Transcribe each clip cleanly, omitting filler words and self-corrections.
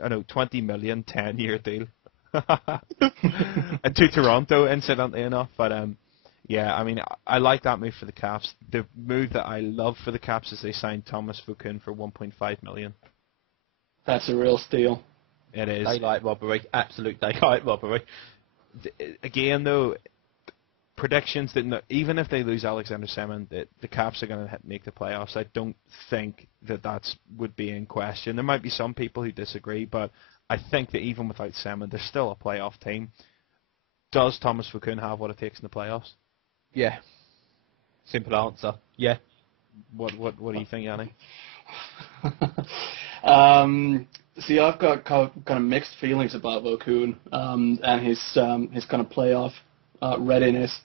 I know 20 million 10-year deal. And to Toronto, incidentally enough. But yeah, I mean, I like that move for the Caps. The move that I love for the Caps is they signed Thomas Vokoun for 1.5 million. That's a real steal. It is. Daylight robbery, absolute daylight robbery. Again, though, predictions that even if they lose Alexander Semin, the Caps are going to make the playoffs. I don't think that would be in question. There might be some people who disagree, but I think that even without Semin, they're still a playoff team. Does Thomas Vokoun have what it takes in the playoffs? Yeah. Simple answer. Yeah. What do you think, Janne? See, I've got kind of mixed feelings about Vokoun and his kind of playoff readiness.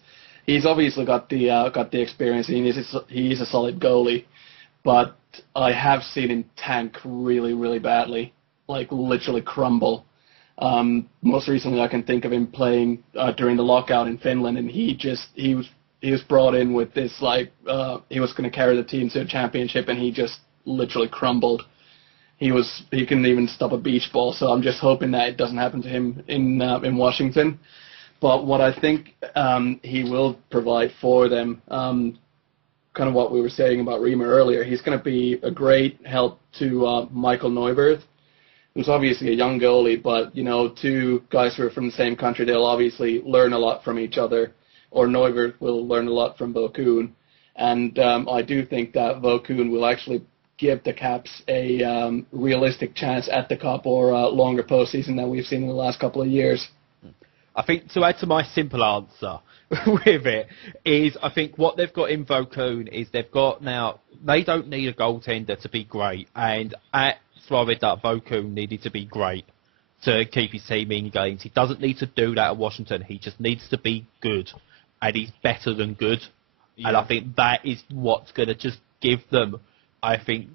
He's obviously got the experience. He is a solid goalie, but I have seen him tank really, really badly, like literally crumble. Most recently, I can think of him playing during the lockout in Finland, and he was brought in with this he was going to carry the team to a championship, and he just literally crumbled. He couldn't even stop a beach ball, so I'm just hoping that it doesn't happen to him in Washington. But what I think he will provide for them, kind of what we were saying about Reimer earlier, he's going to be a great help to Michael Neuwirth, who's obviously a young goalie, but, two guys who are from the same country, they'll obviously learn a lot from each other, or Neuwirth will learn a lot from Vokoun. And I do think that Vokoun will actually give the Caps a realistic chance at the Cup or a longer postseason than we've seen in the last couple of years. I think to add to my simple answer with it is I think what they've got in Vokoun is they don't need a goaltender to be great, and at Florida, Vokoun needed to be great to keep his team in games. He doesn't need to do that at Washington. He just needs to be good, and he's better than good. Yeah. And I think that is what's going to just give them, I think,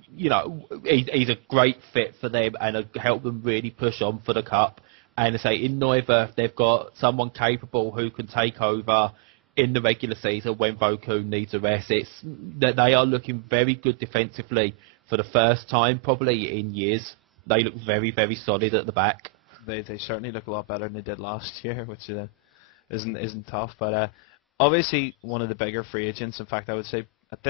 he's a great fit for them and help them really push on for the Cup. And I say in Neuwirth, they've got someone capable who can take over in the regular season when Vokoun needs a rest. It's that they are looking very good defensively for the first time probably in years. They look very, very solid at the back. They certainly look a lot better than they did last year, which isn't tough. But obviously one of the bigger free agents, in fact, I would say at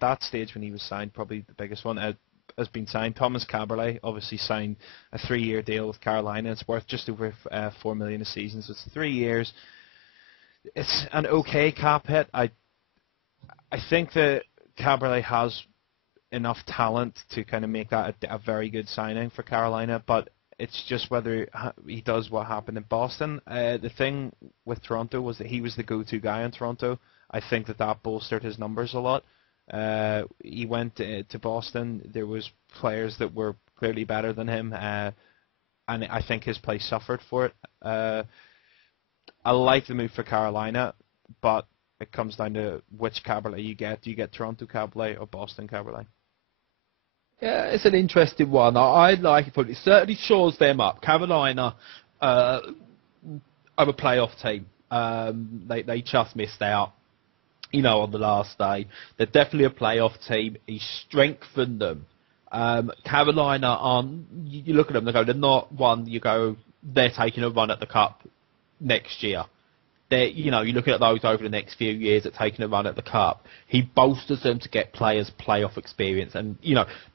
that stage when he was signed, probably the biggest one has been signed. Thomas Kaberle obviously signed a 3-year deal with Carolina. It's worth just over $4 million a season, so it's 3 years. It's an okay cap hit. I think that Kaberle has enough talent to kind of make that a very good signing for Carolina, but it's just whether he does what happened in Boston. The thing with Toronto was that he was the go-to guy in Toronto. I think that bolstered his numbers a lot. He went to Boston. There was players that were clearly better than him, and I think his play suffered for it. I like the move for Carolina, but it comes down to which Kaberle you get. Do you get Toronto Kaberle or Boston Kaberle? Yeah, it's an interesting one. I like it, but it certainly shores them up. Carolina are a playoff team. They just missed out, on the last day. They're definitely a playoff team. He strengthened them. Carolina you look at them, they're not one, they're taking a run at the Cup next year. You look at those over the next few years at taking a run at the Cup. He bolsters them to get players playoff experience. And,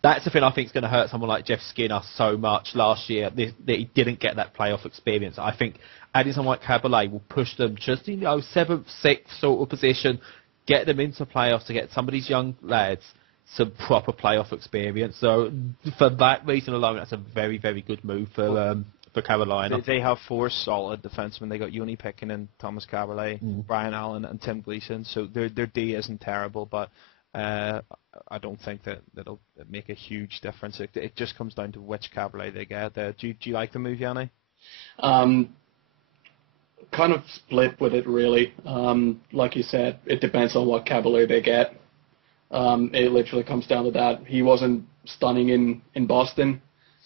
that's the thing I think is going to hurt someone like Jeff Skinner so much last year, that he didn't get that playoff experience. I think adding someone like Kaberle will push them just, 7th, 6th sort of position, get them into playoffs to get some of these young lads some proper playoff experience. So for that reason alone, that's a very, very good move for Carolina. They have 4 solid defensemen. They got Joni Pikkinen, Thomas Kaberle, Brian Allen, and Tim Gleason. So their D isn't terrible, but I don't think that'll make a huge difference. It just comes down to which Kaberle they get. Do you like the move, Janne? Kind of split with it, really. Like you said, it depends on what Kaberle they get. It literally comes down to that. He wasn't stunning in Boston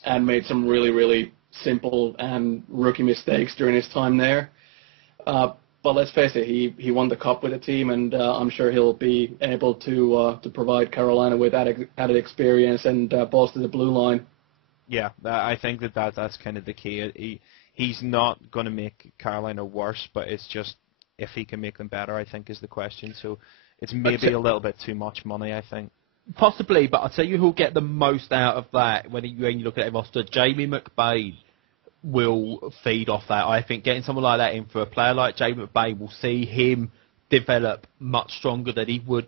and made some really, really simple and rookie mistakes during his time there. But let's face it, he won the Cup with the team, and I'm sure he'll be able to provide Carolina with added experience and bolster the blue line. Yeah, I think that's kind of the key. He's not going to make Carolina worse, but it's just if he can make them better, I think, is the question. So it's maybe a little bit too much money, I think. Possibly, but I'll tell you who'll get the most out of that when you look at a roster. Jamie McBain will feed off that. I think getting someone like that in for a player like Jamie McBain will see him develop much stronger than he would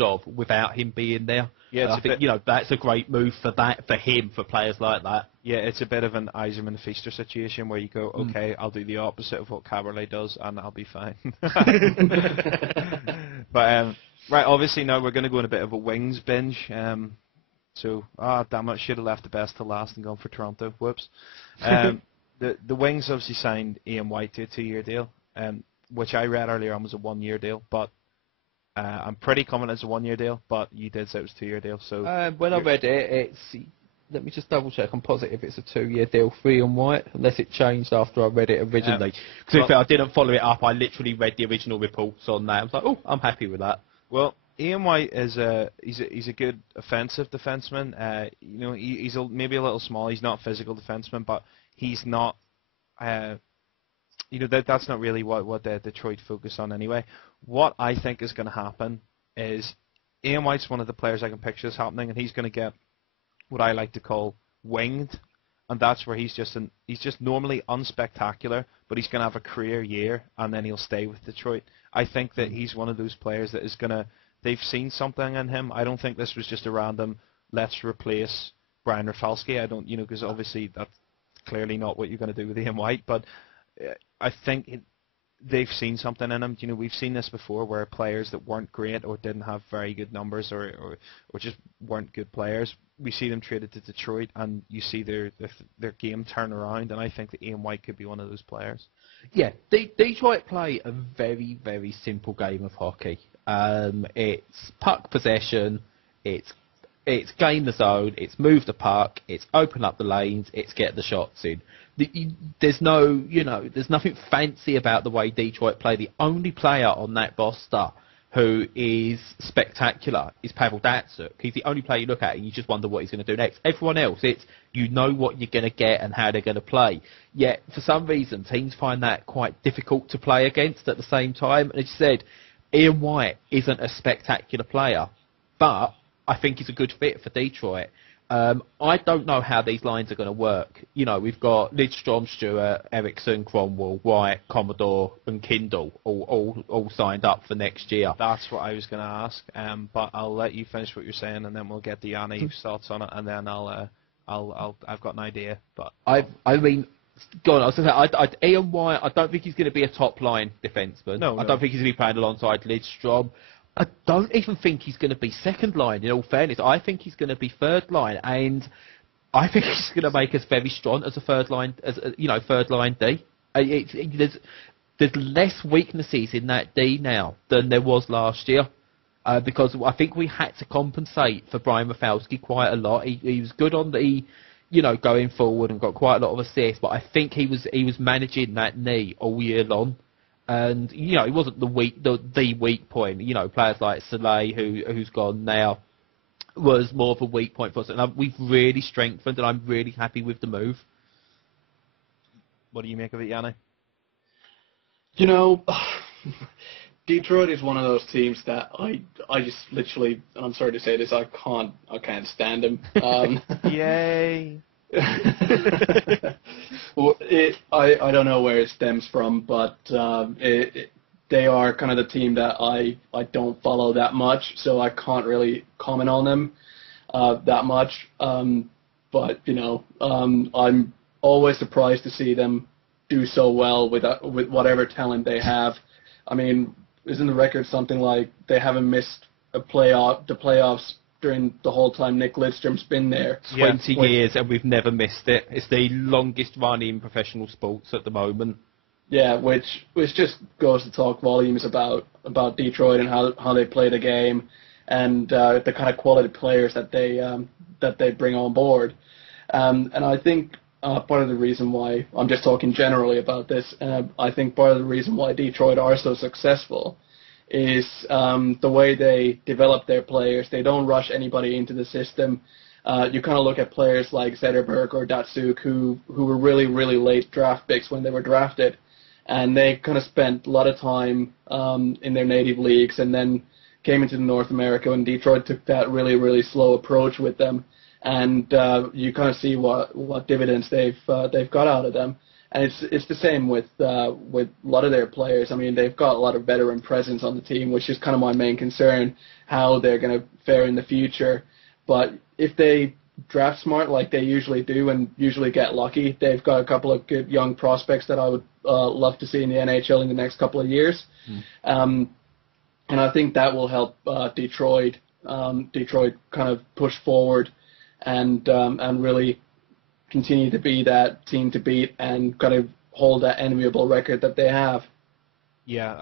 have without him being there. Yeah, I think that's a great move for him, for players like that. Yeah, it's a bit of an Iserman Feaster situation where you go, okay, I'll do the opposite of what Caberlet does, and I'll be fine. But right, obviously now we're going to go on a bit of a wings binge. So, damn it, should have left the best to last and gone for Toronto. Whoops. The Wings obviously signed Ian White to a 2-year deal, which I read earlier on was a 1-year deal, but I'm pretty confident it's a 1-year deal, but you did say it was a 2-year deal. So when I read it, let me just double check. I'm positive it's a 2-year deal for Ian White, unless it changed after I read it originally. Because I didn't follow it up. I literally read the original reports on that. I was like, oh, I'm happy with that. Well, Ian White is he's a good offensive defenseman. He's maybe a little small. He's not a physical defenseman, but he's not. That's not really what the Detroit focus on anyway. What I think is going to happen is Ian White's one of the players I can picture this happening, and he's going to get what I like to call winged, and that's where he's just normally unspectacular, but he's going to have a career year, and then he'll stay with Detroit. I think that he's one of those players that is going to. They've seen something in him. I don't think this was just a random, let's replace Brian Rafalski. I don't, because obviously that's clearly not what you're going to do with Ian White, but I think they've seen something in him. We've seen this before where players that weren't great or didn't have very good numbers or just weren't good players, we see them traded to Detroit and you see their game turn around, and I think that Ian White could be one of those players. Yeah, Detroit play a very, very simple game of hockey. It's puck possession, it's gain the zone, it's move the puck, it's open up the lanes, it's get the shots in. There's nothing fancy about the way Detroit play. The only player on that roster who is spectacular is Pavel Datsyuk. He's the only player you look at and you just wonder what he's going to do next. Everyone else, it's what you're going to get and how they're going to play. Yet, for some reason, teams find that quite difficult to play against at the same time. And as you said, Ian White isn't a spectacular player, but I think he's a good fit for Detroit. I don't know how these lines are going to work. We've got Lidstrom, Stewart, Eriksson, Cromwell, White, Commodore, and Kindle all signed up for next year. That's what I was going to ask. But I'll let you finish what you're saying, and then we'll get the Janne's thoughts on it, and then I've got an idea. But I mean, go on. I was going to say, Ian White, I don't think he's going to be a top line defenseman. No. I don't think he's going to be playing alongside Lidstrom. I don't even think he's going to be second line, in all fairness. I think he's going to be third line, and I think he's going to make us very strong as a third line D. There's less weaknesses in that D now than there was last year, because I think we had to compensate for Brian Rafalski quite a lot. He was good on the, going forward and got quite a lot of assists, but I think he was managing that knee all year long. And he wasn't the weak point. Players like Soleil, who's gone now, was more of a weak point for us. And we've really strengthened, and I'm really happy with the move. What do you make of it, Janne? Detroit is one of those teams that I just literally, and I'm sorry to say this, I can't stand them. Yay. Well, I don't know where it stems from, but they are kind of the team that I don't follow that much, so I can't really comment on them that much. But I'm always surprised to see them do so well with whatever talent they have. I mean, isn't the record something like they haven't missed the playoffs during the whole time Nick Lidstrom's been there? 20 years, and we've never missed it. It's the longest run in professional sports at the moment. Yeah, which just goes to talk volumes about Detroit and how they play the game, and the kind of quality players that they bring on board. And I think part of the reason why, I'm just talking generally about this, I think part of the reason why Detroit are so successful is the way they develop their players. They don't rush anybody into the system. You kind of look at players like Zetterberg or Datsuk who were really, really late draft picks when they were drafted, and they kind of spent a lot of time in their native leagues and then came into North America, and Detroit took that really, really slow approach with them, and you kind of see what dividends they've got out of them. And it's the same with a lot of their players. I mean, they've got a lot of veteran presence on the team, which is kind of my main concern, how they're going to fare in the future. But if they draft smart like they usually do and usually get lucky, they've got a couple of good young prospects that I would love to see in the NHL in the next couple of years. And I think that will help Detroit kind of push forward and really continue to be that team to beat and kind of hold that enviable record that they have. Yeah,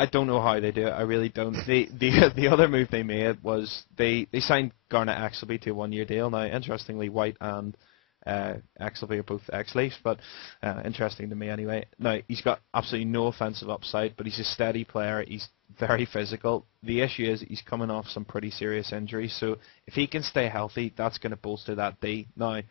I don't know how they do it. I really don't. The other move they made was they signed Garnet Axelby to a 1-year deal. Now, interestingly, White and Axelby are both ex-Leafs, but interesting to me anyway. Now, he's got absolutely no offensive upside, but he's a steady player. He's very physical. The issue is he's coming off some pretty serious injuries, so if he can stay healthy, that's going to bolster that D. Now,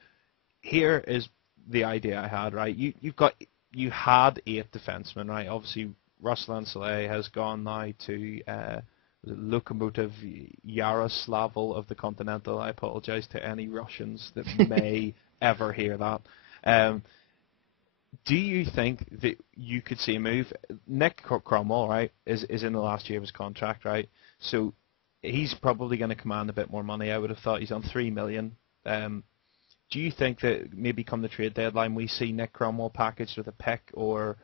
here is the idea I had, right? You had 8 defensemen, right? Obviously, Ruslan Saleh has gone now to Lokomotiv Yaroslavl of the Continental. I apologize to any Russians that may ever hear that. Do you think that you could see a move? Nick Cromwell, right, is in the last year of his contract, right? So he's probably going to command a bit more money. I would have thought he's on $3 million. Do you think that maybe come the trade deadline we see Nick Cromwell packaged with a pick or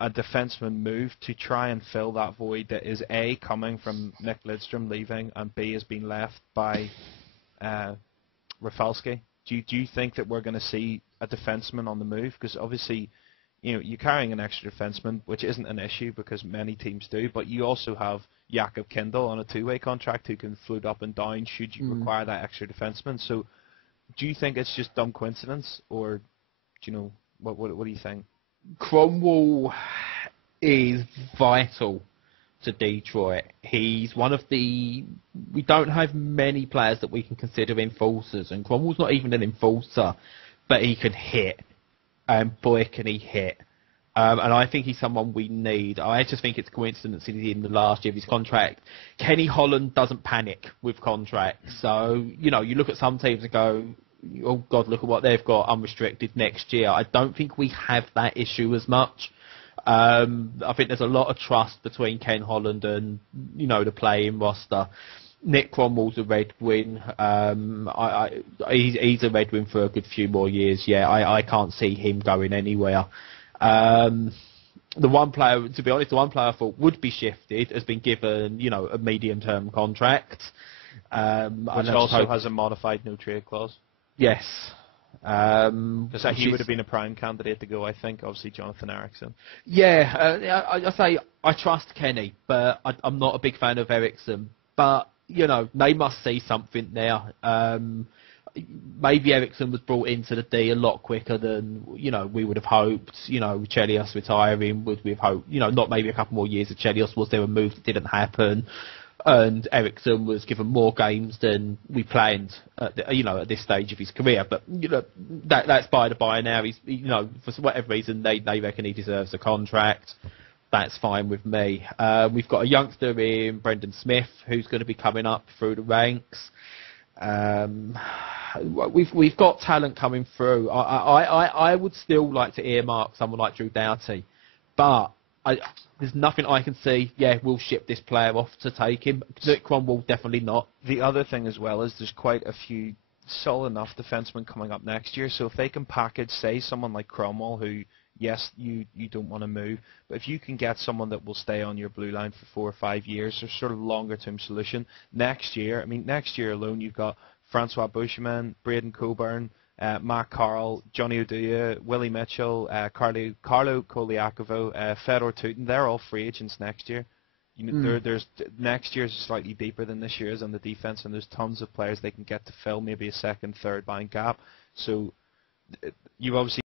a defenseman move to try and fill that void that is A, coming from Nick Lidstrom leaving, and B, has been left by Rafalski? Do you think that we're going to see a defenseman on the move? Because obviously, you're carrying an extra defenseman, which isn't an issue because many teams do, but you also have Jakob Kindl on a 2-way contract who can float up and down should you require that extra defenseman. So do you think it's just dumb coincidence, or what do you think? Cromwell is vital to Detroit. He's one of we don't have many players that we can consider enforcers, and Cromwell's not even an enforcer, but he can hit, and boy can he hit. And I think he's someone we need. I just think it's coincidence he's in the last year of his contract. Kenny Holland doesn't panic with contracts, so you look at some teams and go, oh God, look at what they've got unrestricted next year. I don't think we have that issue as much. I think there's a lot of trust between Ken Holland and, the playing roster. Nick Cromwell's a Red Wing. He's a Red Wing for a good few more years. Yeah, I can't see him going anywhere. The one player, to be honest, I thought would be shifted has been given, a medium-term contract. Which also has a modified no-trade clause. Yes. Because he would have been a prime candidate to go, I think, obviously Jonathan Eriksson. Yeah, I say I trust Kenny, but I'm not a big fan of Eriksson. But, they must see something there. Maybe Eriksson was brought into the D a lot quicker than, we would have hoped. With Chelios retiring, we've hoped, not maybe a couple more years of Chelios. Was there a move that didn't happen? And Eriksson was given more games than we planned, at this stage of his career. But that's by the by now. He's, for whatever reason, they reckon he deserves a contract. That's fine with me. We've got a youngster in Brendan Smith who's going to be coming up through the ranks. We've got talent coming through. I would still like to earmark someone like Drew Doughty, but there's nothing I can see. Yeah, we'll ship this player off to take him. Nick Cromwell, definitely not. The other thing as well is there's quite a few solid enough defensemen coming up next year. So if they can package, say, someone like Cromwell, who, yes, you don't want to move, but if you can get someone that will stay on your blue line for 4 or 5 years, or sort of longer-term solution, next year alone, you've got Francois Bushman, Braden Coburn, Matt Carl, Johnny Oduya, Willie Mitchell, Carlo Koliakovo, Fedor Tutin. They're all free agents next year. There's next year's slightly deeper than this year's on the defense, and there's tons of players they can get to fill maybe a second, third line gap. So you obviously